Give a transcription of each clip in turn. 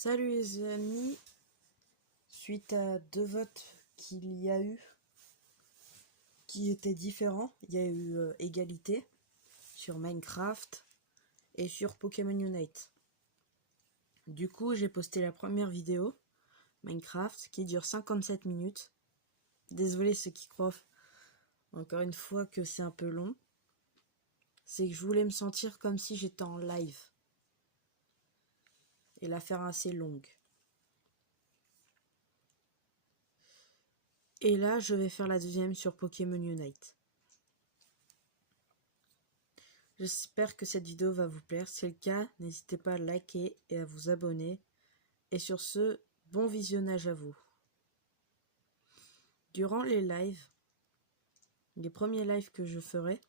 Salut les amis, suite à 2 votes qu'il y a eu qui étaient différents, il y a eu égalité sur Minecraft et sur Pokémon Unite. Du coup, j'ai posté la première vidéo, Minecraft, qui dure 57 minutes. Désolé ceux qui croient encore une fois que c'est un peu long. C'est que je voulais me sentir comme si j'étais en live et la faire assez longue. Et là, je vais faire la deuxième sur Pokémon Unite. J'espère que cette vidéo va vous plaire. Si c'est le cas, n'hésitez pas à liker et à vous abonner. Et sur ce, bon visionnage à vous. Durant les lives, les premiers lives que je ferai,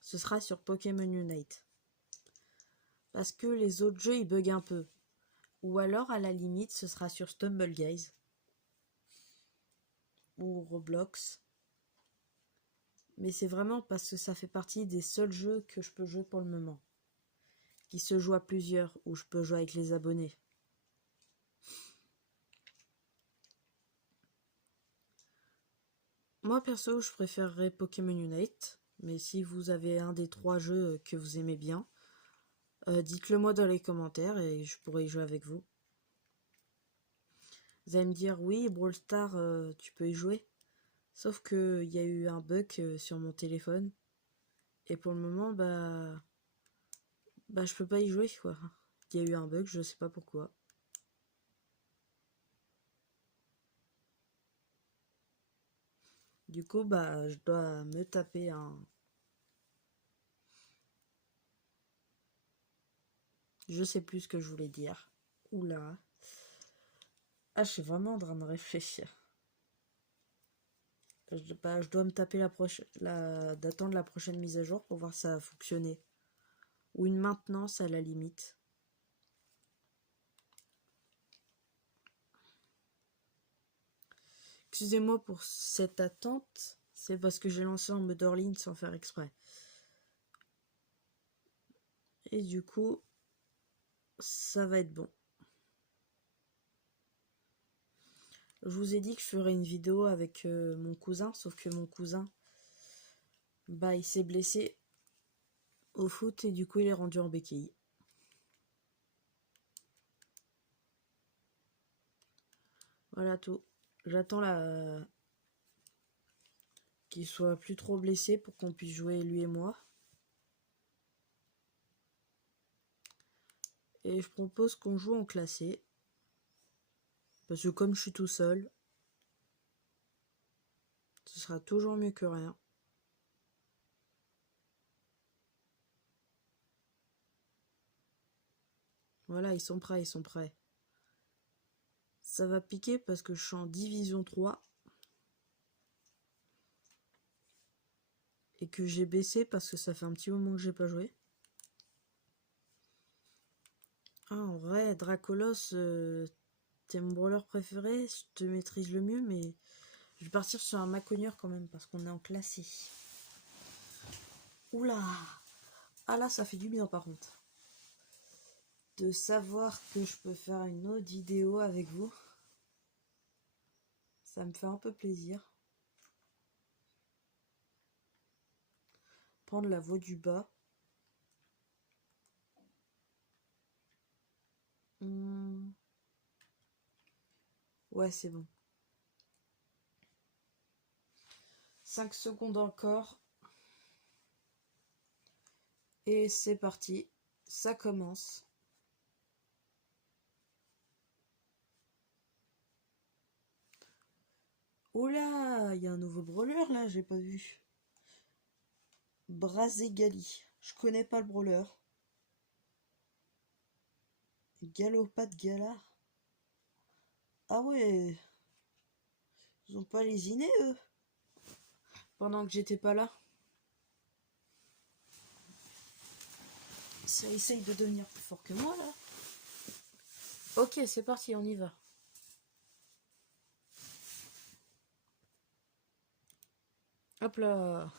ce sera sur Pokémon Unite. Parce que les autres jeux, ils bug un peu. Ou alors, à la limite, ce sera sur Stumble Guys. Ou Roblox. Mais c'est vraiment parce que ça fait partie des seuls jeux que je peux jouer pour le moment. Qui se jouent à plusieurs, où je peux jouer avec les abonnés. Moi perso, je préférerais Pokémon Unite, mais si vous avez un des 3 jeux que vous aimez bien, dites-le moi dans les commentaires et je pourrai y jouer avec vous. Vous allez me dire, oui, Brawl Stars, tu peux y jouer. Sauf que il y a eu un bug sur mon téléphone. Et pour le moment, je peux pas y jouer, quoi. Il y a eu un bug, je sais pas pourquoi. Du coup, je dois me taper un... Je sais plus ce que je voulais dire. Oula. Ah, je suis vraiment en train de réfléchir. Je dois me taper d'attendre la prochaine mise à jour pour voir si ça a fonctionné. Ou une maintenance à la limite. Excusez-moi pour cette attente. C'est parce que j'ai lancé en mode hors ligne sans faire exprès. Et du coup, ça va être bon. Je vous ai dit que je ferais une vidéo avec mon cousin, sauf que mon cousin, il s'est blessé au foot et du coup il est rendu en béquille. Voilà tout. J'attends qu'il soit plus trop blessé pour qu'on puisse jouer lui et moi. Et je propose qu'on joue en classé. Parce que comme je suis tout seul, ce sera toujours mieux que rien. Voilà, ils sont prêts, ils sont prêts. Ça va piquer parce que je suis en division 3. Et que j'ai baissé parce que ça fait un petit moment que j'ai pas joué. Ah, en vrai, Dracolos, t'es mon brawler préféré, je te maîtrise le mieux, mais je vais partir sur un Maconieur quand même parce qu'on est en classé. Oula! Ah là, ça fait du bien par contre. De savoir que je peux faire une autre vidéo avec vous. Ça me fait un peu plaisir. Prendre la voix du bas. Ouais, c'est bon. 5 secondes encore. Et c'est parti. Ça commence. Oula, il y a un nouveau brawler là, j'ai pas vu. Brazegali. Je connais pas le brawler. Galopat Galar. Ah ouais. Ils ont pas lésiné eux. Pendant que j'étais pas là. Ça essaye de devenir plus fort que moi là. Ok, c'est parti, on y va. Hop là.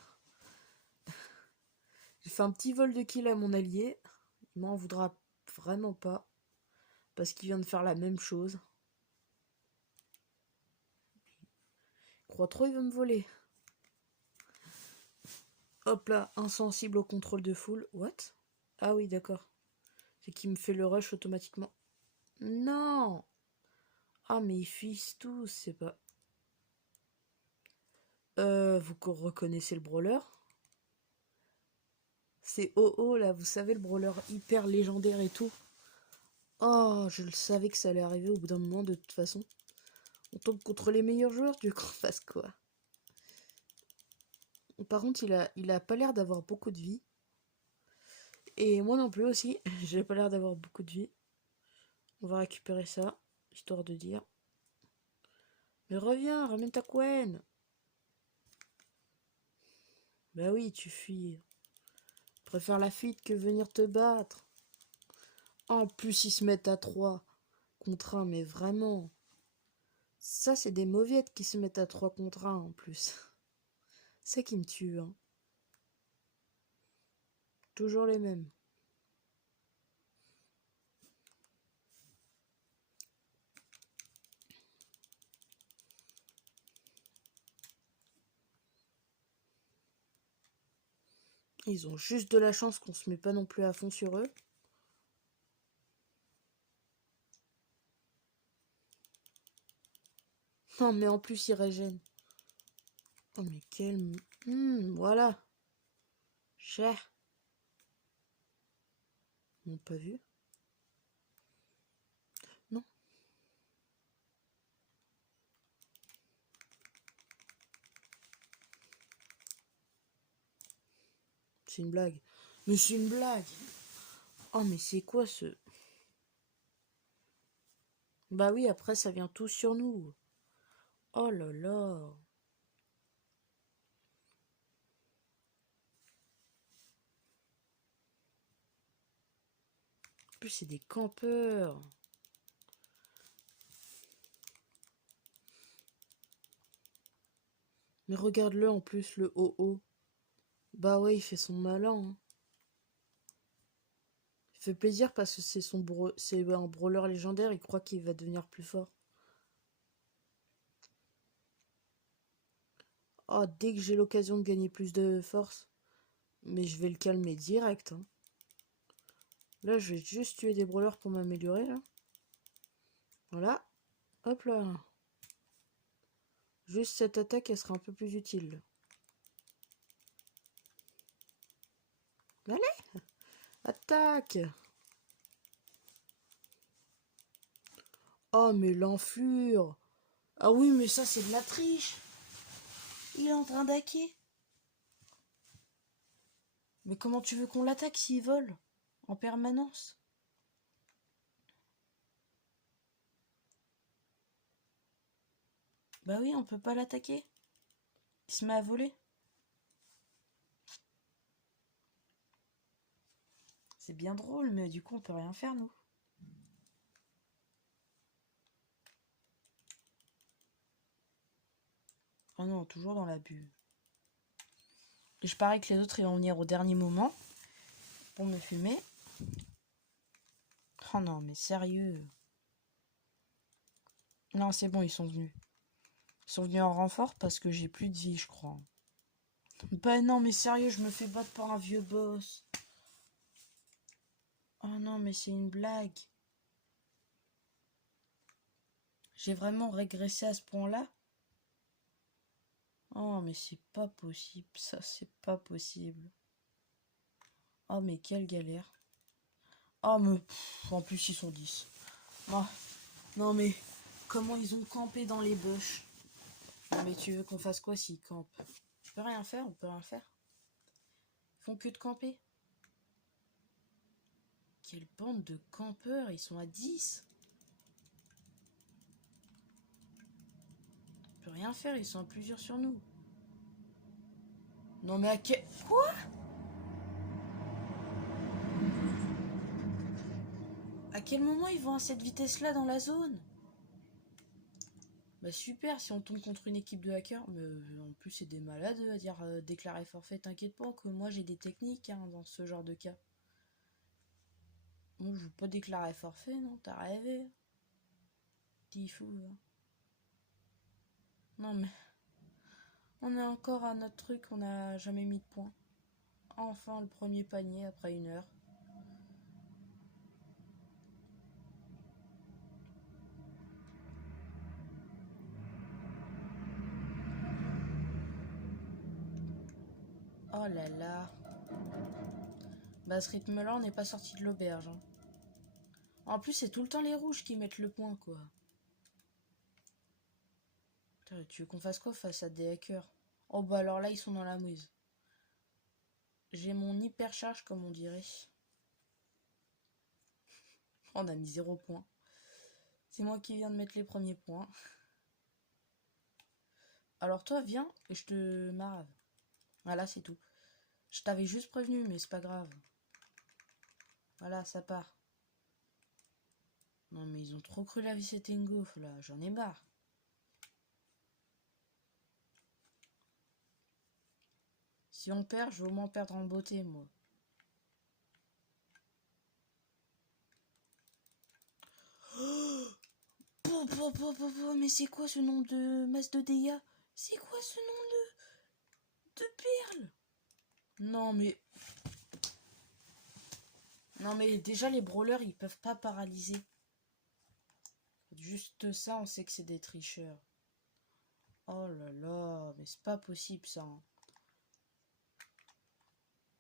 J'ai fait un petit vol de kill à mon allié. Il m'en voudra vraiment pas. Parce qu'il vient de faire la même chose. Il croit trop, il va me voler. Hop là, insensible au contrôle de foule. What? Ah oui, d'accord. C'est qu'il me fait le rush automatiquement. Non! Ah, mais ils fuient tous, c'est pas... vous reconnaissez le brawler? C'est Oh là, vous savez, le brawler hyper légendaire et tout. Oh, je le savais que ça allait arriver au bout d'un moment, de toute façon. On tombe contre les meilleurs joueurs, tu veux qu'on fasse quoi? Par contre, il a pas l'air d'avoir beaucoup de vie. Et moi non plus aussi, j'ai pas l'air d'avoir beaucoup de vie. On va récupérer ça, histoire de dire. Mais reviens, ramène ta couenne. Bah oui, tu fuis. Préfère la fuite que venir te battre. En plus, ils se mettent à 3 contre 1, mais vraiment. Ça, c'est des mauviettes qui se mettent à 3 contre 1 en plus. C'est qui me tue, hein. Toujours les mêmes. Ils ont juste de la chance qu'on se met pas non plus à fond sur eux. Non, mais en plus, ils régènent. Oh, mais quel... voilà. Cher. Ils m'ont pas vu. Non. C'est une blague. Mais c'est une blague. Oh, mais c'est quoi ce... Bah oui, après, ça vient tout sur nous. Oh là là. En plus, c'est des campeurs. Mais regarde-le en plus, le Oh. Bah ouais, il fait son malin, hein. Il fait plaisir parce que c'est un brawler légendaire, il croit qu'il va devenir plus fort. Oh, dès que j'ai l'occasion de gagner plus de force. Mais je vais le calmer direct, hein. Là, je vais juste tuer des brawlers pour m'améliorer, là. Voilà. Hop là. Juste cette attaque, elle sera un peu plus utile. Allez! Attaque! Oh, mais l'enflure! Ah oui, mais ça, c'est de la triche! Il est en train d'hacker. Mais comment tu veux qu'on l'attaque s'il vole? En permanence? Bah oui, on peut pas l'attaquer. Il se met à voler. C'est bien drôle, mais du coup, on peut rien faire, nous. Oh non, toujours dans l'abus. Et je parie que les autres, ils vont venir au dernier moment pour me fumer. Oh non, mais sérieux. Non, c'est bon, ils sont venus. Ils sont venus en renfort parce que j'ai plus de vie, je crois. Bah non, mais sérieux, je me fais battre par un vieux boss. Oh non, mais c'est une blague. J'ai vraiment régressé à ce point-là? Oh, mais c'est pas possible, ça, c'est pas possible. Oh, mais quelle galère. Oh, mais en plus, ils sont 10. Oh, non, mais comment ils ont campé dans les bush? Non, mais tu veux qu'on fasse quoi s'ils campent? Je peux rien faire, on peut rien faire. Ils font que de camper. Quelle bande de campeurs, ils sont à 10. On peut rien faire, ils sont à plusieurs sur nous. Non mais à quel... Quoi? À quel moment ils vont à cette vitesse-là dans la zone? Bah super, si on tombe contre une équipe de hackers, mais en plus c'est des malades à dire déclarer forfait, t'inquiète pas que moi j'ai des techniques, hein, dans ce genre de cas. Moi, je veux pas déclarer forfait, non? T'as rêvé? T'es fou, hein. Non, mais on est encore à notre truc, on n'a jamais mis de points. Enfin, le premier panier après 1 heure. Oh là là. Bah, à ce rythme-là, on n'est pas sorti de l'auberge, hein. En plus, c'est tout le temps les rouges qui mettent le point, quoi. Putain, tu veux qu'on fasse quoi face à des hackers? Oh bah alors là, ils sont dans la mouise. J'ai mon hypercharge, comme on dirait. On a mis 0 points. C'est moi qui viens de mettre les premiers points. Alors toi, viens et je te marave. Voilà, c'est tout. Je t'avais juste prévenu, mais c'est pas grave. Voilà, ça part. Non mais ils ont trop cru la vie c'était une gaufre là, j'en ai marre. Si on perd, je vais au moins perdre en beauté, moi. Mais c'est quoi ce nom de masse de dégâts? C'est quoi ce nom de perles? Non mais... Non mais déjà les brawlers ils peuvent pas paralyser. Juste ça on sait que c'est des tricheurs. Oh là là, mais c'est pas possible ça, hein.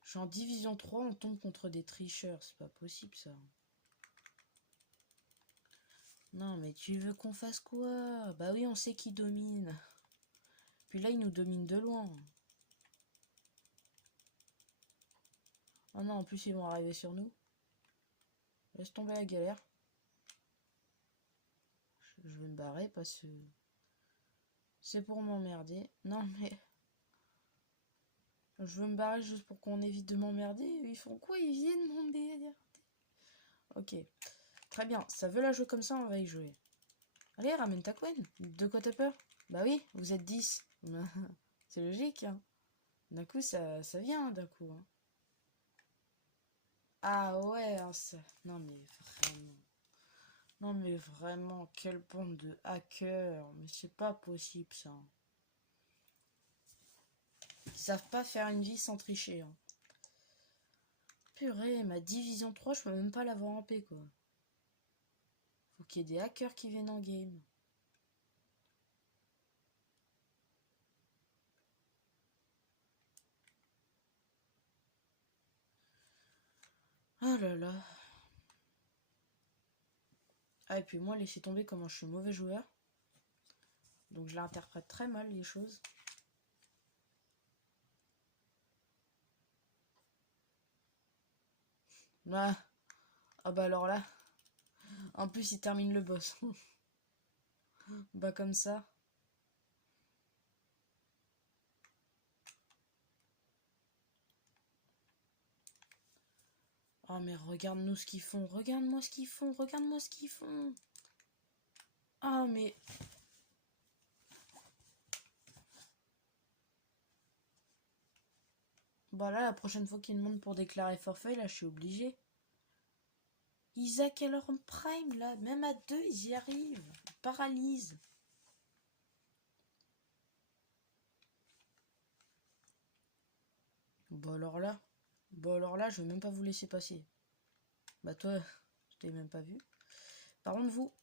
Je suis en division 3, on tombe contre des tricheurs, c'est pas possible ça. Non mais tu veux qu'on fasse quoi? Bah oui on sait qui domine. Puis là il nous domine de loin. Oh non en plus ils vont arriver sur nous. Laisse tomber la galère. Je vais me barrer parce que c'est pour m'emmerder. Non mais je veux me barrer juste pour qu'on évite de m'emmerder. Ils font quoi? Ils viennent m'emmerder. Ok. Très bien. Ça veut la jouer comme ça, on va y jouer. Allez, ramène ta Gwen. De quoi t'as peur? Bah oui, vous êtes 10. C'est logique, hein. D'un coup, ça vient, d'un coup, hein. Ah ouais, hein, non mais vraiment. Non mais vraiment, quelle bande de hackers. Mais c'est pas possible, ça. Ils savent pas faire une vie sans tricher, hein. Purée, ma division 3, je peux même pas l'avoir en paix, quoi. Faut qu'il y ait des hackers qui viennent en game. Oh là là. Ah, et puis moi, laissez tomber comment je suis mauvais joueur. Donc je l'interprète très mal, les choses. Ah, ah bah alors là. En plus, il termine le boss. Bah comme ça. Oh mais regarde-nous ce qu'ils font. Regarde-moi ce qu'ils font. Regarde-moi ce qu'ils font. Ah mais... Bah là, la prochaine fois qu'ils demandent pour déclarer forfait, là, je suis obligée. Isaac et leur prime, là. Même à 2, ils y arrivent. Ils paralysent. Bah alors là. Bah alors là, je vais même pas vous laisser passer. Bah toi, je t'ai même pas vu. Par contre, vous...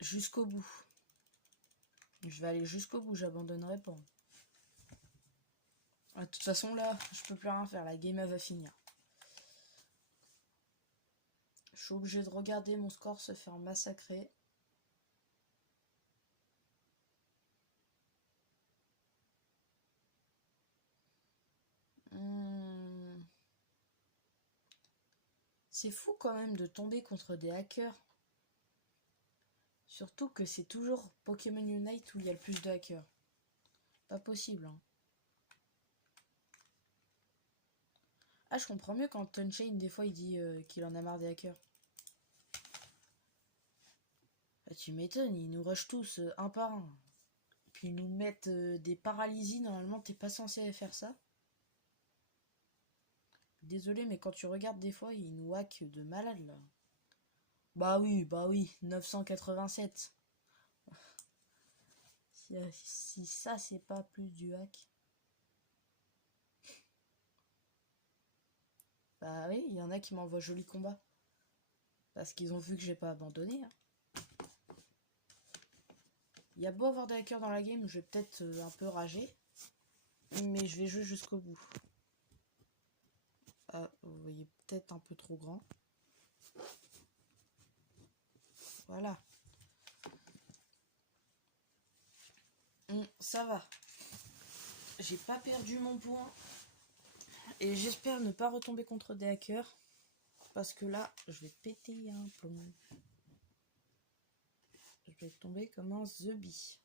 Jusqu'au bout. Je vais aller jusqu'au bout, j'abandonnerai pas. De toute façon, là, je peux plus rien faire. La game, elle va finir. Je suis obligé de regarder mon score se faire massacrer. C'est fou quand même de tomber contre des hackers. Surtout que c'est toujours Pokémon Unite où il y a le plus de hackers. Pas possible, hein. Ah, je comprends mieux quand Tunchain, des fois, il dit qu'il en a marre des hackers. Ah, tu m'étonnes, ils nous rushent tous un par un. Puis ils nous mettent des paralysies, normalement, t'es pas censé faire ça. Désolé, mais quand tu regardes des fois, il nous hack de malade là. Bah oui, 987. Si ça, c'est pas plus du hack. Bah oui, il y en a qui m'envoient joli combat. Parce qu'ils ont vu que j'ai pas abandonné. Hein. Il y a beau avoir des hackers dans la game, je vais peut-être un peu rager. Mais je vais jouer jusqu'au bout. Vous voyez peut-être un peu trop grand. Voilà. Ça va. J'ai pas perdu mon point. Et j'espère ne pas retomber contre des hackers. Parce que là, je vais péter un plomb. Je vais tomber comme un zombie.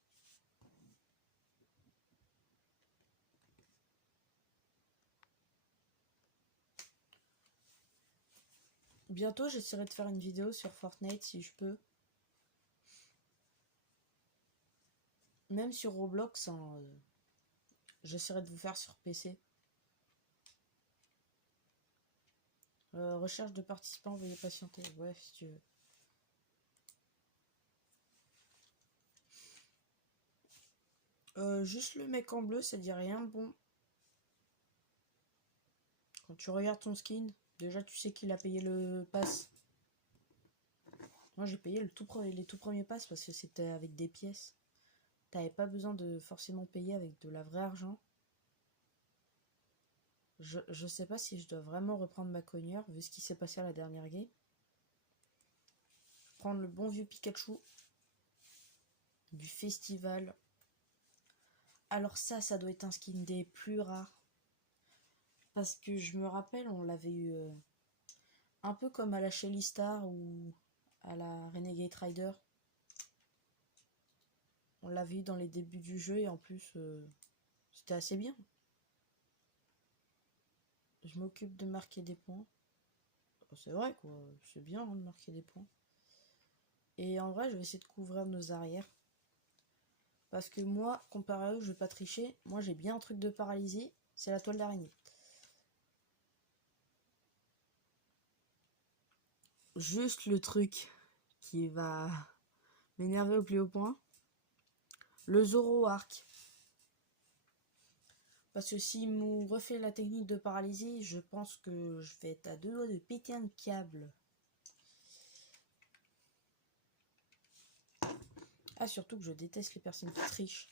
Bientôt, j'essaierai de faire une vidéo sur Fortnite si je peux. Même sur Roblox, hein, j'essaierai de vous faire sur PC. Recherche de participants, veuillez patienter. Ouais, si tu veux. Juste le mec en bleu, ça dit rien de bon. Quand tu regardes ton skin, déjà tu sais qu'il a payé le pass. Moi j'ai payé les tout premiers passes parce que c'était avec des pièces. T'avais pas besoin de forcément payer avec de la vraie argent. Je sais pas si je dois vraiment reprendre ma cogneur vu ce qui s'est passé à la dernière game. Prendre le bon vieux Pikachu du festival. Alors ça doit être un skin des plus rares. Parce que je me rappelle, on l'avait eu un peu comme à la Shelly Star ou à la Renegade Rider. On l'avait eu dans les débuts du jeu et en plus, c'était assez bien. Je m'occupe de marquer des points. C'est vrai quoi, c'est bien hein, de marquer des points. Et en vrai, je vais essayer de couvrir nos arrières. Parce que moi, comparé à eux, je vais pas tricher. Moi, j'ai bien un truc de paralysie, c'est la toile d'araignée. Juste le truc qui va m'énerver au plus haut point. Le Zoro Arc. Parce que s'il me refait la technique de paralysie, je pense que je vais être à deux doigts de péter un câble. Ah, surtout que je déteste les personnes qui trichent.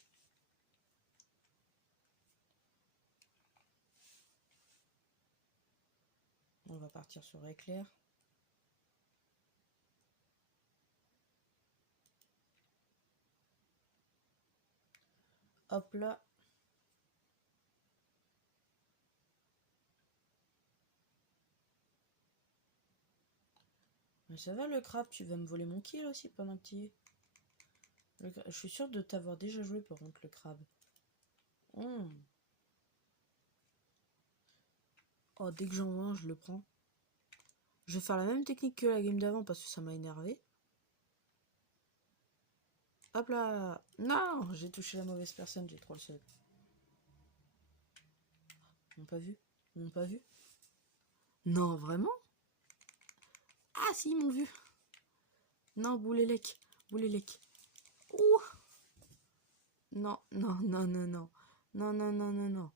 On va partir sur éclair. Hop là. Mais ça va le crabe, tu vas me voler mon kill aussi pendant que tu y es. Je suis sûre de t'avoir déjà joué par contre le crabe. Oh, dès que j'en vois un, je le prends. Je vais faire la même technique que la game d'avant parce que ça m'a énervé. Hop là. Non, j'ai touché la mauvaise personne, j'ai trop le seul. Ils m'ont pas vu. Ils m'ont pas vu. Non, vraiment? Ah si, ils m'ont vu. Non, boulélec. Boulélec. Ouh. Non, non, non, non, non. Non, non, non, non, non.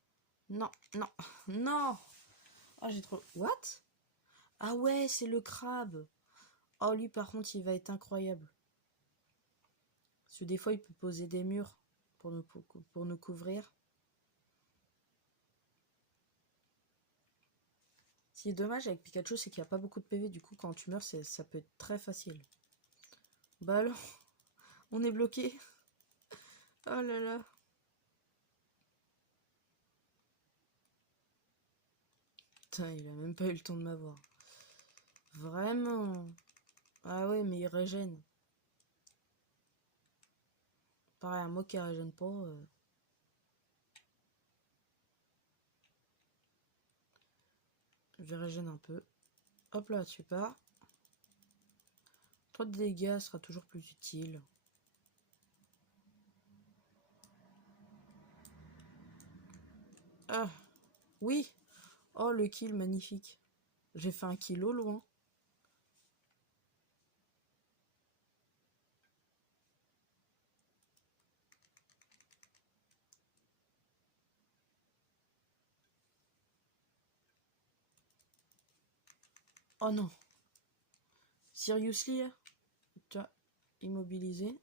Non, non, non. Ah, j'ai trop... What? Ah ouais, c'est le crabe. Oh, lui, par contre, il va être incroyable. Parce que des fois, il peut poser des murs pour nous couvrir. Ce qui est dommage avec Pikachu, c'est qu'il n'y a pas beaucoup de PV. Du coup, quand tu meurs, ça peut être très facile. Bah alors, on est bloqué. Oh là là. Putain, il a même pas eu le temps de m'avoir. Vraiment. Ah ouais, mais il régène. Pareil, un mot qui régène pas. Je régène un peu. Hop là, tu pars. 3 de dégâts sera toujours plus utile. Ah, oui. Oh, le kill, magnifique. J'ai fait un kill au loin. Oh non. Seriously, tu as immobilisé.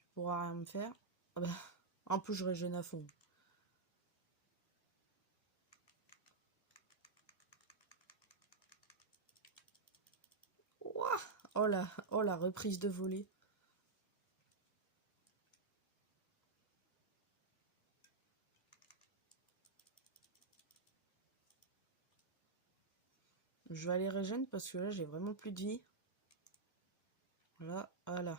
Tu pourras rien me faire. Ah bah, en plus, je régène à fond. Ouah, oh la reprise de volée. Je vais aller régène parce que là, j'ai vraiment plus de vie. Voilà, voilà.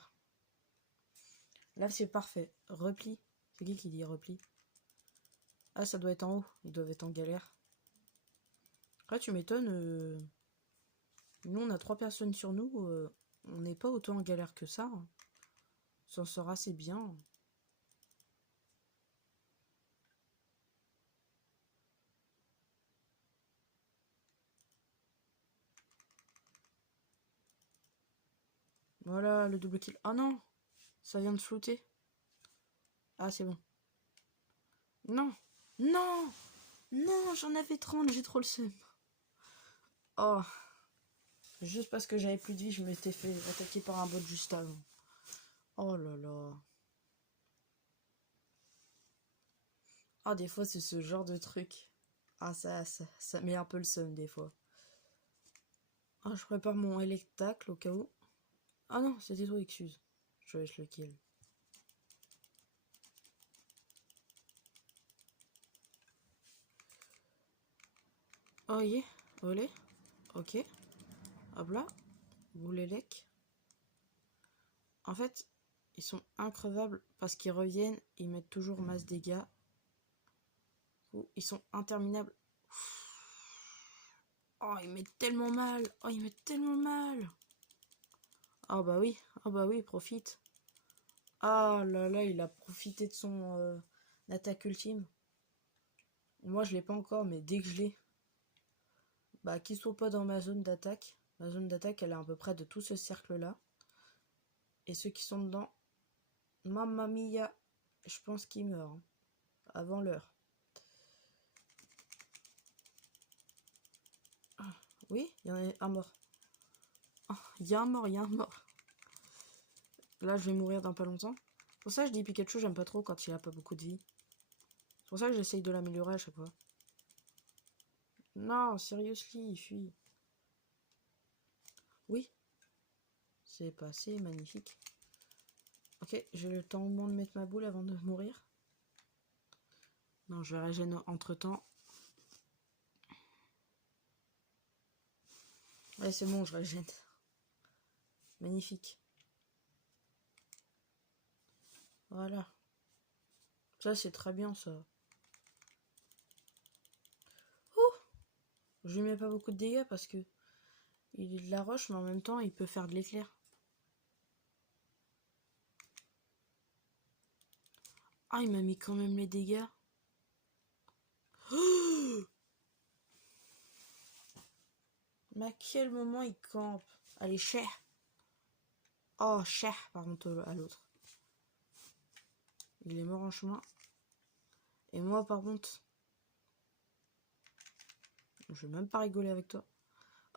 Là, c'est parfait. Repli. C'est qui dit repli? Ah, ça doit être en haut. Ils doivent être en galère. Là, tu m'étonnes. Nous, on a 3 personnes sur nous. On n'est pas autant en galère que ça. On s'en sort assez bien. Voilà, le double kill. Ah non! Ça vient de flouter. Ah, c'est bon. Non! Non! Non, j'en avais 30, j'ai trop le seum. Oh! Juste parce que j'avais plus de vie, je m'étais fait attaquer par un bot juste avant. Oh là là. Ah, des fois, c'est ce genre de truc. Ah, ça met un peu le seum, des fois. Ah, je prépare mon électacle au cas où. Ah non, c'était trop, excuse. Je laisse le kill. Oh, yeah. Olé. Ok. Hop là. Vous les lec. En fait, ils sont increvables parce qu'ils reviennent, ils mettent toujours masse dégâts. Ils sont interminables. Oh, ils mettent tellement mal. Oh, ils mettent tellement mal. Ah bah oui, ah bah oui, profite. Ah là là, il a profité de son attaque ultime. Moi, je l'ai pas encore, mais dès que je l'ai, bah qu'ils soient pas dans ma zone d'attaque. Ma zone d'attaque, elle est à peu près de tout ce cercle-là. Et ceux qui sont dedans, mamma mia, je pense qu'ils meurent hein, avant l'heure. Ah, oui, il y en a un mort. Il y a un mort, il y a un mort. Là, je vais mourir dans pas longtemps. C'est pour ça que je dis Pikachu, j'aime pas trop quand il a pas beaucoup de vie. C'est pour ça que j'essaye de l'améliorer à chaque fois. Non, seriously, fuis. Oui, c'est passé, magnifique. Ok, j'ai le temps au moins de mettre ma boule avant de mourir. Non, je vais régénérer entre temps. Ouais, c'est bon, je régène. Magnifique. Voilà. Ça, c'est très bien, ça. Ouh, je lui mets pas beaucoup de dégâts parce que il est de la roche, mais en même temps, il peut faire de l'éclair. Ah, il m'a mis quand même les dégâts. Mais à quel moment il campe? Allez, cher. Oh, cher, par contre, à l'autre. Il est mort en chemin. Et moi, par contre, je vais même pas rigoler avec toi.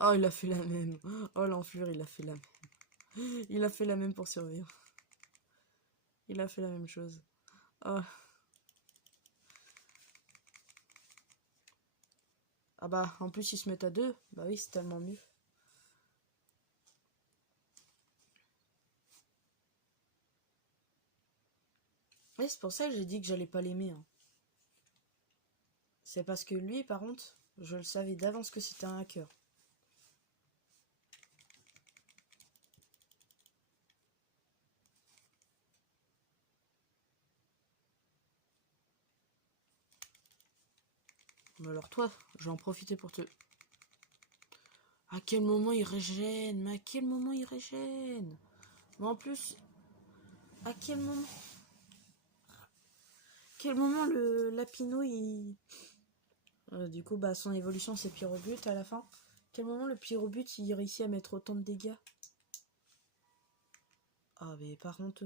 Oh, il a fait la même. Oh, l'enflure, il a fait la même. Il a fait la même pour survivre. Il a fait la même chose. Oh. Ah bah, en plus, ils se mettent à deux. Bah oui, c'est tellement mieux. Et c'est pour ça que j'ai dit que j'allais pas l'aimer. Hein. C'est parce que lui, par contre, je le savais d'avance que c'était un hacker. Mais alors toi, je vais en profiter pour te... À quel moment il régène? Mais à quel moment il régène? Mais en plus, à quel moment... Quel moment le Lapino, il... Du coup, bah, son évolution, c'est Pyrobut à la fin. Quel moment le Pyrobut, il réussit à mettre autant de dégâts? Ah, mais par contre,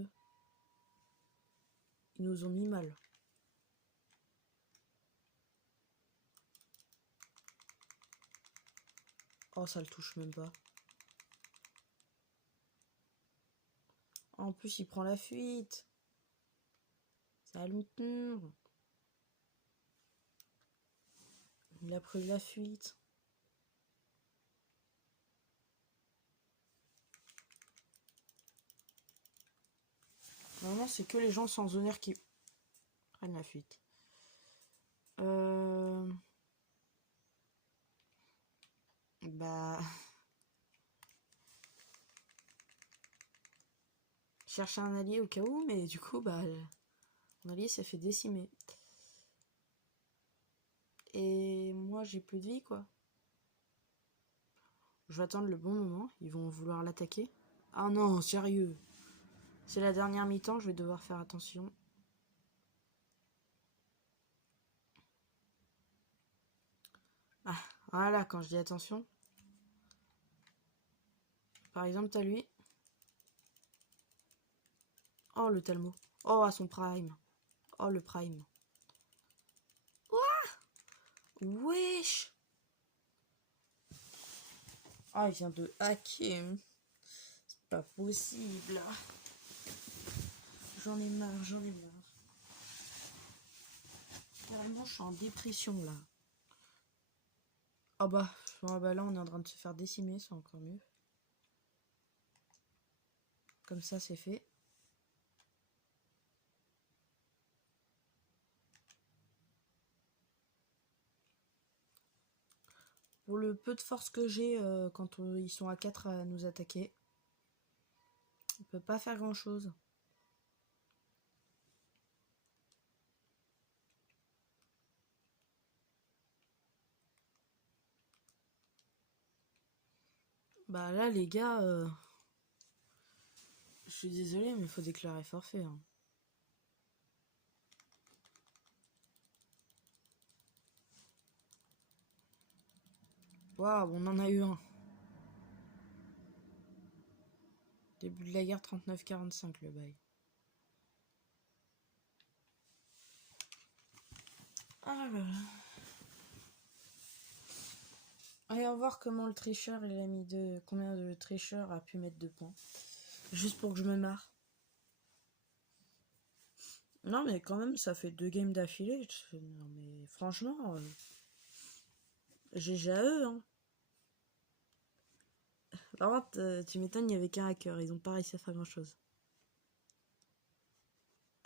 ils nous ont mis mal. Oh, ça le touche même pas. En plus, il prend la fuite. Ça va le tenir. Il a pris la fuite. Normalement, c'est que les gens sans honneur qui prennent la fuite. Bah... Chercher un allié au cas où, mais du coup, bah... Mon allié s'est fait décimer. Et moi, j'ai plus de vie, quoi. Je vais attendre le bon moment. Ils vont vouloir l'attaquer. Ah non, sérieux. C'est la dernière mi-temps, je vais devoir faire attention. Ah, voilà, quand je dis attention. Par exemple, t'as lui. Oh, le Talmo. Oh, à son prime. Oh, le prime. Ouah, wesh. Ah, il vient de hacker. C'est pas possible. J'en ai marre, j'en ai marre. Carrément, je suis en dépression, là. Ah bah là, on est en train de se faire décimer, c'est encore mieux. Comme ça, c'est fait. Pour le peu de force que j'ai quand ils sont à 4 à nous attaquer, on peut pas faire grand chose. Bah là les gars, je suis désolée mais il faut déclarer forfait. Hein. Waouh, on en a eu un. Début de la guerre 39-45 le bail. Ah là là. Allez, on va voir comment le tricheur il a mis de. Combien de tricheur a pu mettre de points. Juste pour que je me marre. Non mais quand même ça fait 2 games d'affilée. Non mais franchement. GG à eux hein. Par contre, tu m'étonnes, il n'y avait qu'un hacker, ils ont pas réussi à faire grand chose.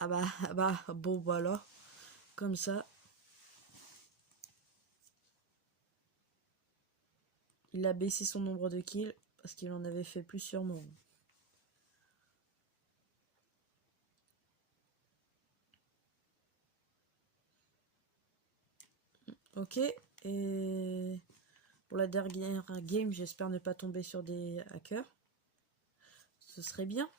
Bon voilà. Comme ça. Il a baissé son nombre de kills parce qu'il en avait fait plus sûrement. Ok, et pour la dernière game, j'espère ne pas tomber sur des hackers. Ce serait bien.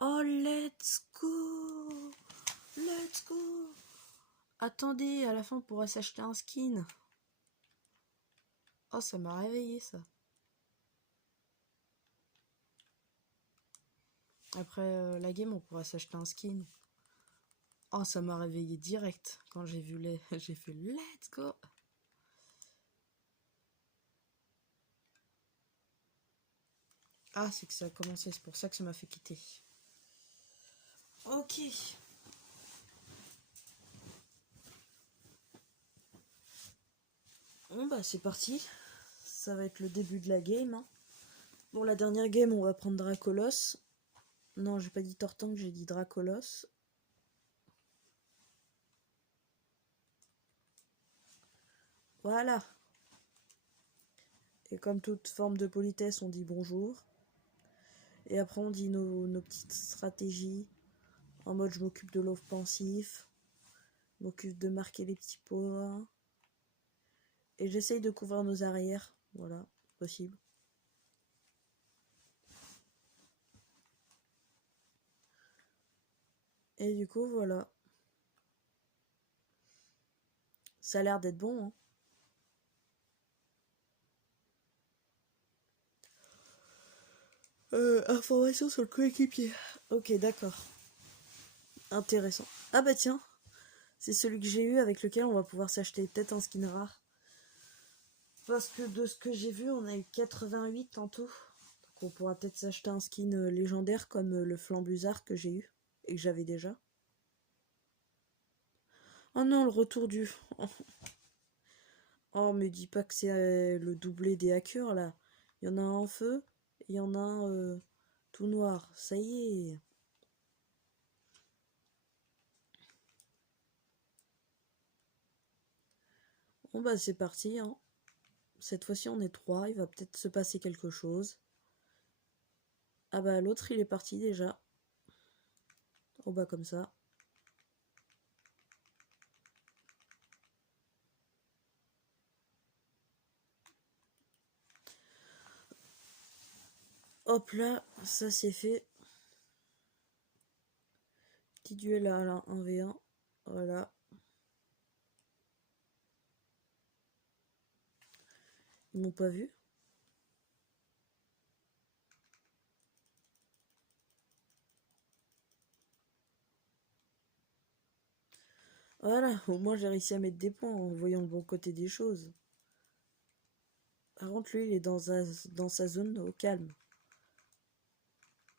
Oh, let's go! Let's go! Attendez, à la fin, on pourra s'acheter un skin. Oh, ça m'a réveillé, ça. Après la game, on pourra s'acheter un skin. Oh, ça m'a réveillé direct. Quand j'ai vu les... j'ai fait let's go! Ah, c'est que ça a commencé, c'est pour ça que ça m'a fait quitter. Ok. Bon bah c'est parti. Ça va être le début de la game. Hein. Bon, la dernière game, on va prendre Dracolos. Non, j'ai pas dit Tortank, j'ai dit Dracolos. Voilà. Et comme toute forme de politesse, on dit bonjour. Et après, on dit nos petites stratégies. En mode, je m'occupe de l'offensif. Je m'occupe de marquer les petits points. Et j'essaye de couvrir nos arrières. Voilà, possible. Et du coup, voilà. Ça a l'air d'être bon, hein. Information sur le coéquipier. Ok, d'accord. Intéressant. Ah bah tiens, c'est celui que j'ai eu avec lequel on va pouvoir s'acheter peut-être un skin rare. Parce que de ce que j'ai vu, on a eu 88 en tout. Donc on pourra peut-être s'acheter un skin légendaire comme le flambusard que j'ai eu et que j'avais déjà. Oh non, le retour du... Oh, me dis pas que c'est le doublé des hackers là. Il y en a un en feu, il y en a un tout noir. Ça y est. Bon bah c'est parti, hein. Cette fois-ci on est trois, il va peut-être se passer quelque chose. Ah bah l'autre il est parti déjà. Oh bah comme ça. Hop là, ça c'est fait. Petit duel là, 1v1. Voilà. Ils m'ont pas vu. Voilà, au moins j'ai réussi à mettre des points en voyant le bon côté des choses. Par contre lui il est dans sa zone au calme.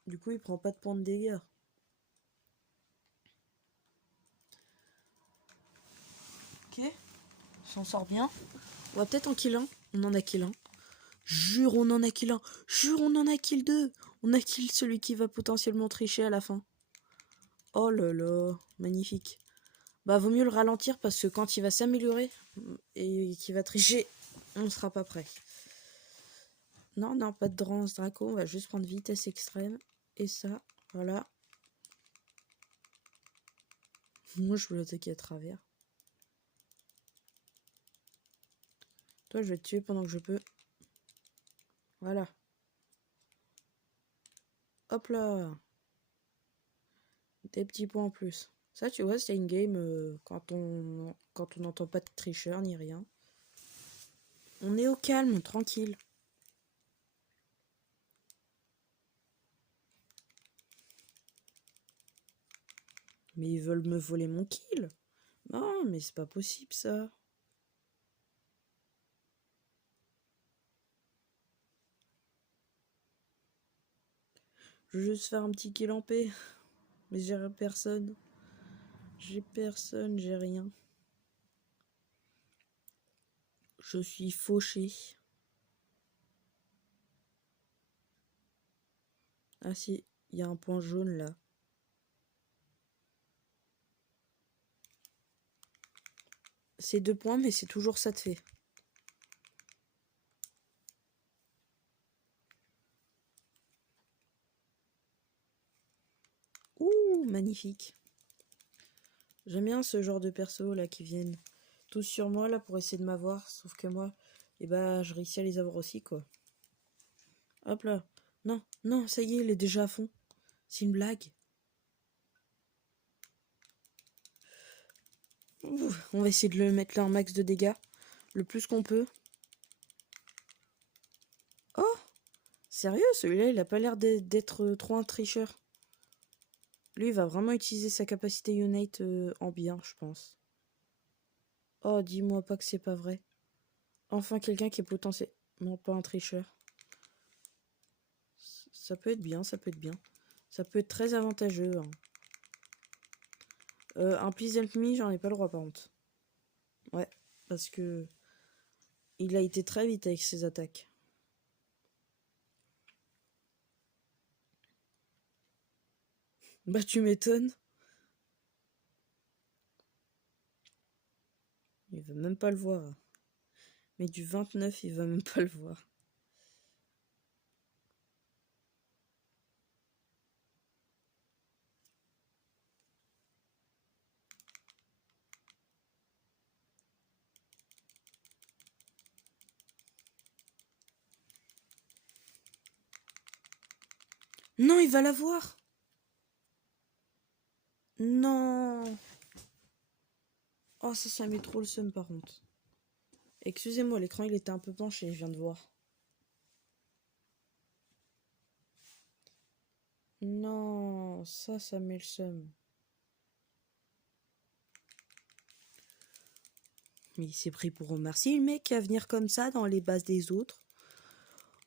Du coup il prend pas de points de dégâts. Ok, s'en sort bien. On va peut-être en kill un. On en a kill un. Jure, on en a kill un. Jure, on en a kill deux. On a kill celui qui va potentiellement tricher à la fin. Oh là là, magnifique. Bah, vaut mieux le ralentir parce que quand il va s'améliorer et qu'il va tricher, on ne sera pas prêt. Non, non, pas de Drance Draco. On va juste prendre vitesse extrême. Et ça, voilà. Moi, je veux l'attaquer à travers. Toi, je vais te tuer pendant que je peux. Voilà. Hop là. Des petits points en plus. Ça, tu vois, c'est une game quand on n'entend pas de tricheur ni rien. On est au calme, tranquille. Mais ils veulent me voler mon kill. Non, mais c'est pas possible ça. Je veux juste faire un petit kill en paix. Mais j'ai personne. J'ai personne, j'ai rien. Je suis fauché. Ah si, il y a un point jaune là. C'est 2 points, mais c'est toujours ça de fait. Ouh, magnifique. J'aime bien ce genre de perso là qui viennent tous sur moi là pour essayer de m'avoir. Sauf que moi, eh ben, je réussis à les avoir aussi quoi. Hop là. Non, non, ça y est, il est déjà à fond. C'est une blague. Ouh, on va essayer de le mettre là en max de dégâts. Le plus qu'on peut. Oh, sérieux, celui-là, il a pas l'air d'être trop un tricheur. Lui, il va vraiment utiliser sa capacité Unite en bien, je pense. Oh, dis-moi pas que c'est pas vrai. Enfin, quelqu'un qui est potentiellement pas un tricheur. Ça peut être bien, ça peut être bien. Ça peut être très avantageux. Hein. Un Please Help Me, j'en ai pas le droit par contre. Ouais, parce que il a été très vite avec ses attaques. Bah, tu m'étonnes. Il veut même pas le voir. Mais du 29, il va même pas le voir. Non, il va la voir. Non. Oh, ça met trop le seum par contre. Excusez-moi, l'écran il était un peu penché, je viens de voir. Non, ça met le seum. Mais il s'est pris pour remercier le mec à venir comme ça dans les bases des autres.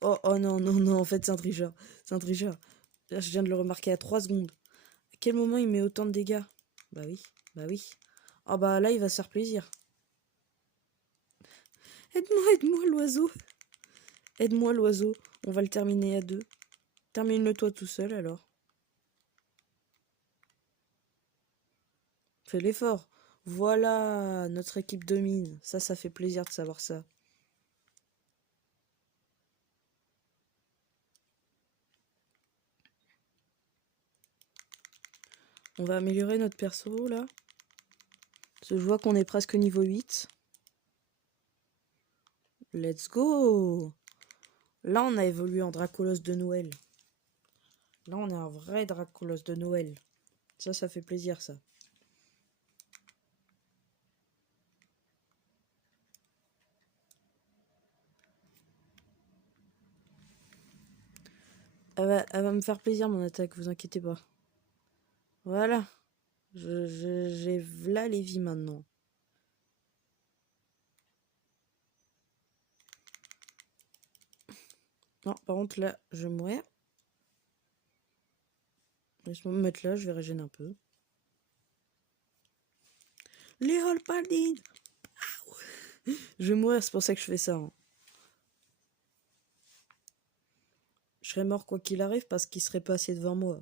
Oh non, non, non, en fait c'est un tricheur. C'est un tricheur. Là, je viens de le remarquer à 3 secondes. À quel moment il met autant de dégâts? Bah oui, bah oui. Ah bah là il va se faire plaisir. Aide-moi, aide-moi l'oiseau. Aide-moi l'oiseau. On va le terminer à 2. Termine-le toi tout seul alors. Fais l'effort. Voilà, notre équipe domine. Ça fait plaisir de savoir ça. On va améliorer notre perso là. Parce que je vois qu'on est presque niveau 8. Let's go! Là, on a évolué en Dracolos de Noël. Là, on est un vrai Dracolos de Noël. Ça fait plaisir, ça. Elle va me faire plaisir, mon attaque, vous inquiétez pas. Voilà. J'ai là les vies maintenant. Non, par contre, là, je vais mourir. Laisse-moi me mettre là, je vais régénérer un peu. Léol Paldine! Je vais mourir, c'est pour ça que je fais ça. Hein. Je serais mort quoi qu'il arrive parce qu'il serait passé devant moi.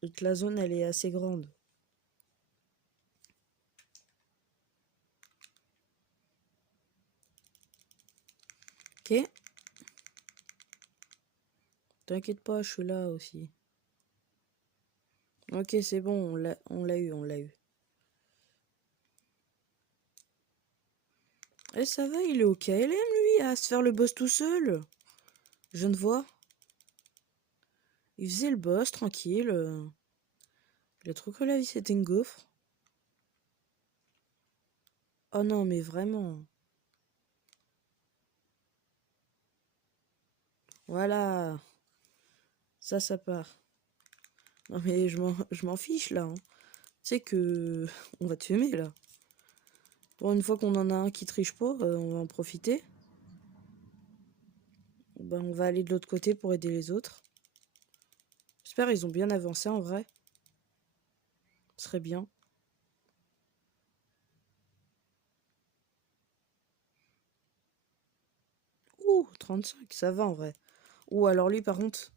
Et que la zone, elle est assez grande. Ok. T'inquiète pas, je suis là aussi. Ok, c'est bon, on l'a eu. Eh, ça va, il est au KLM, lui, à se faire le boss tout seul. Je viens de voir. Il faisait le boss, tranquille. Il a trop que la vie, c'était une gaufre. Oh non, mais vraiment. Voilà. Ça part. Non, mais je m'en fiche, là. Hein. Tu sais que... On va te fumer, là. Pour une fois qu'on en a un qui triche pas, on va en profiter. Ben, on va aller de l'autre côté pour aider les autres. J'espère qu'ils ont bien avancé, en vrai. Ce serait bien. Ouh, 35, ça va, en vrai. Ouh, alors lui, par contre...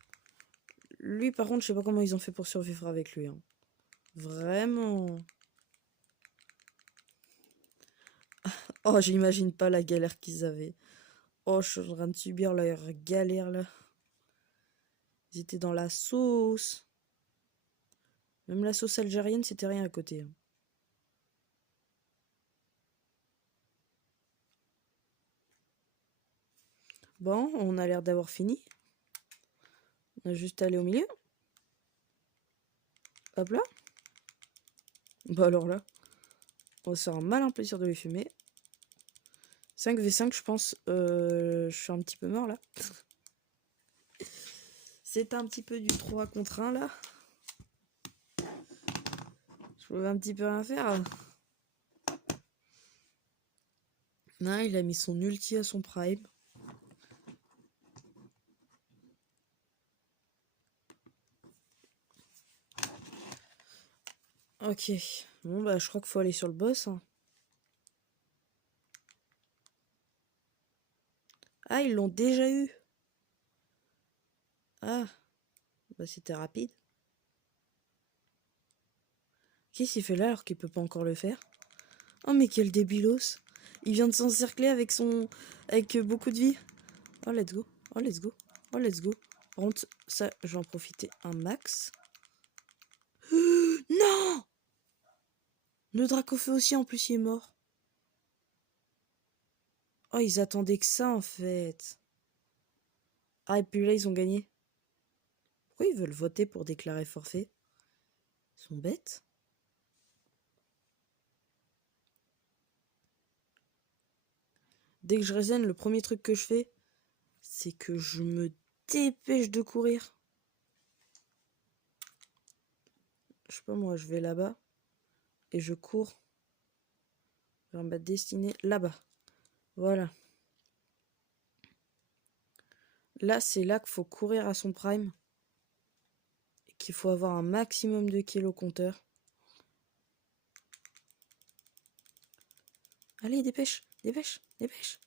je sais pas comment ils ont fait pour survivre avec lui. Hein. Vraiment. Oh, j'imagine pas la galère qu'ils avaient. Oh, je suis en train de subir leur galère là. Ils étaient dans la sauce. Même la sauce algérienne, c'était rien à côté. Hein. Bon, on a l'air d'avoir fini. On a juste à aller au milieu. Hop là. Bah alors là, on va se faire un malin plaisir de les fumer. 5v5, je pense. Je suis un petit peu mort là. C'est un petit peu du 3 contre 1 là. Je pouvais un petit peu rien faire. Non, il a mis son ulti à son prime. Ok. Bon bah je crois qu'il faut aller sur le boss. Hein. Ah, ils l'ont déjà eu. Ah, bah c'était rapide. Qu'est-ce qu'il fait là alors qu'il peut pas encore le faire? Oh mais quel débilos! Il vient de s'encercler avec son... avec beaucoup de vie. Oh let's go, oh let's go, oh let's go. Par contre, ça, je vais en profiter un max. Non! Le Dracofeu aussi, en plus, il est mort. Oh, ils attendaient que ça, en fait. Ah, et puis là, ils ont gagné. Pourquoi ils veulent voter pour déclarer forfait? Ils sont bêtes. Dès que je résène, le premier truc que je fais, c'est que je me dépêche de courir. Je sais pas moi, je vais là-bas et je cours vers ma destinée là-bas. Voilà. Là, c'est là qu'il faut courir à son prime. Et qu'il faut avoir un maximum de kilos compteur. Allez, dépêche, dépêche, dépêche.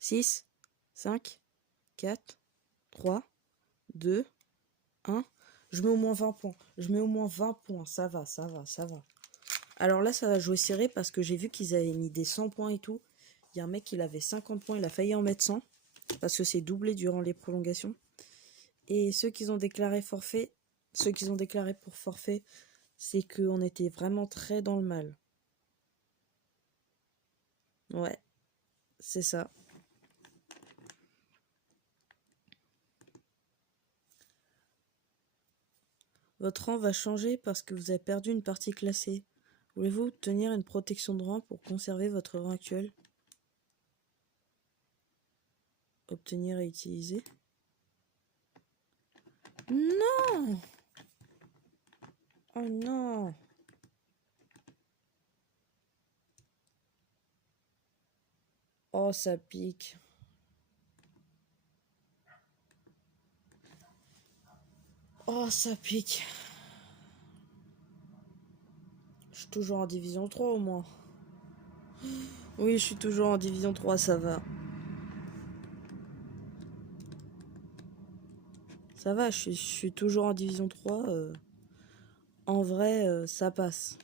6, 5, 4, 3, 2, 1. Je mets au moins 20 points. Je mets au moins 20 points. Ça va, ça va, ça va. Alors là, ça va jouer serré parce que j'ai vu qu'ils avaient mis des 100 points et tout. Il y a un mec, il avait 50 points. Il a failli en mettre 100 parce que c'est doublé durant les prolongations. Et ceux qui ont déclaré forfait, ceux qui ont déclaré pour forfait, c'est qu'on était vraiment très dans le mal. Ouais, c'est ça. Votre rang va changer parce que vous avez perdu une partie classée. Voulez-vous obtenir une protection de rang pour conserver votre rang actuel? Obtenir et utiliser. Non! Oh non! Oh, ça pique. Oh, ça pique. Je suis toujours en division 3 au moins. Oui, je suis toujours en division 3, ça va. Ça va, je suis toujours en division 3. En vrai, ça passe.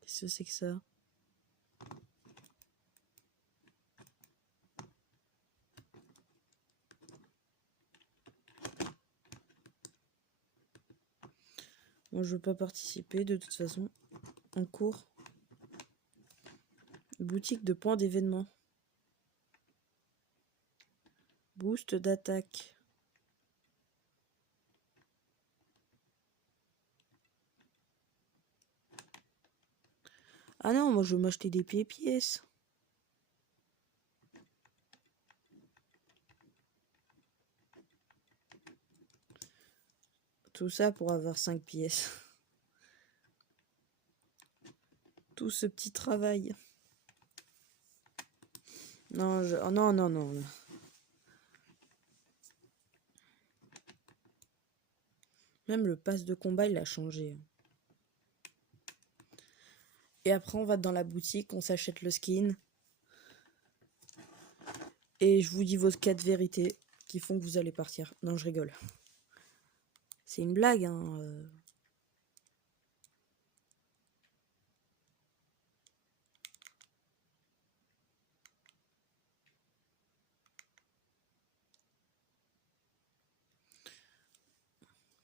Qu'est-ce que c'est que ça? Moi, je veux pas participer de toute façon. En cours. Boutique de points d'événement. Boost d'attaque. Ah non, moi je veux m'acheter des pièces. Tout ça pour avoir 5 pièces. Tout ce petit travail. Non, oh non, non, non. Même le pass de combat, il a changé. Et après, on va dans la boutique, on s'achète le skin. Et je vous dis vos 4 vérités qui font que vous allez partir. Non, je rigole. C'est une blague, hein.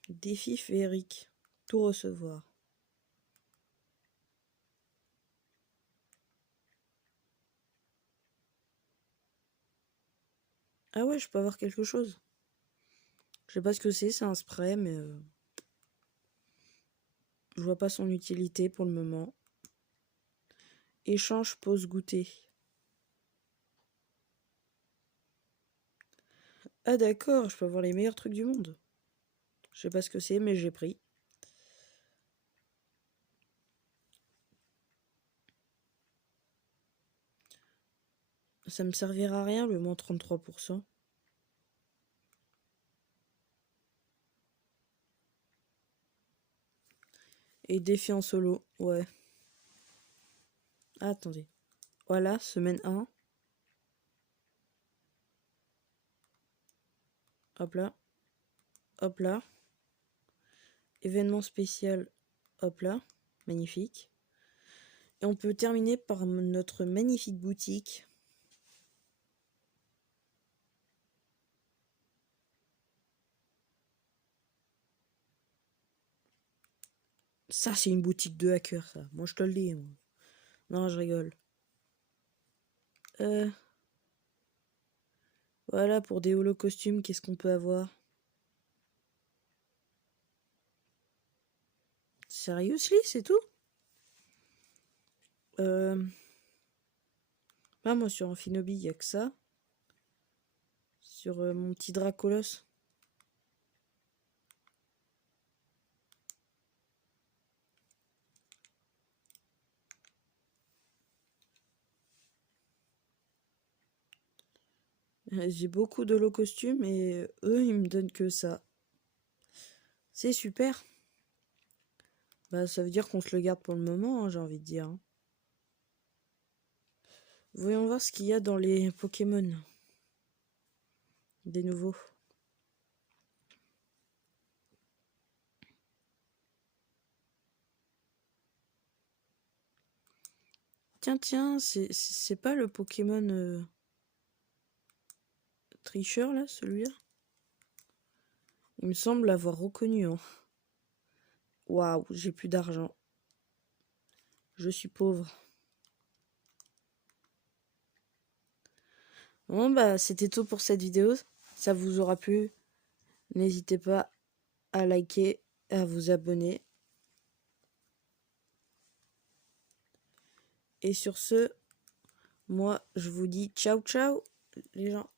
Défi féerique. Tout recevoir. Ah ouais, je peux avoir quelque chose. Je sais pas ce que c'est un spray, mais je vois pas son utilité pour le moment. Échange pause goûter. Ah d'accord, je peux avoir les meilleurs trucs du monde. Je sais pas ce que c'est, mais j'ai pris. Ça me servira à rien, le moins 33%. Et défi en solo, ouais. Ah, attendez. Voilà, semaine 1. Hop là. Hop là. Événement spécial. Hop là. Magnifique. Et on peut terminer par notre magnifique boutique. Ça, c'est une boutique de hacker, ça. Moi, je te le dis. Moi. Non, je rigole. Voilà, pour des holo costumes, qu'est-ce qu'on peut avoir? Seriously, c'est tout? Ah, moi, sur Amphinobi, il n'y a que ça. Sur mon petit Dracolos. J'ai beaucoup de low costumes et eux, ils me donnent que ça. C'est super. Bah, ça veut dire qu'on se le garde pour le moment, hein, j'ai envie de dire, hein. Voyons voir ce qu'il y a dans les Pokémon. Des nouveaux. Tiens, c'est pas le Pokémon tricheur, là, celui-là? Il me semble l'avoir reconnu, hein. Waouh, j'ai plus d'argent. Je suis pauvre. Bon, bah, c'était tout pour cette vidéo. Ça vous aura plu. N'hésitez pas à liker, à vous abonner. Et sur ce, moi, je vous dis ciao, ciao, les gens.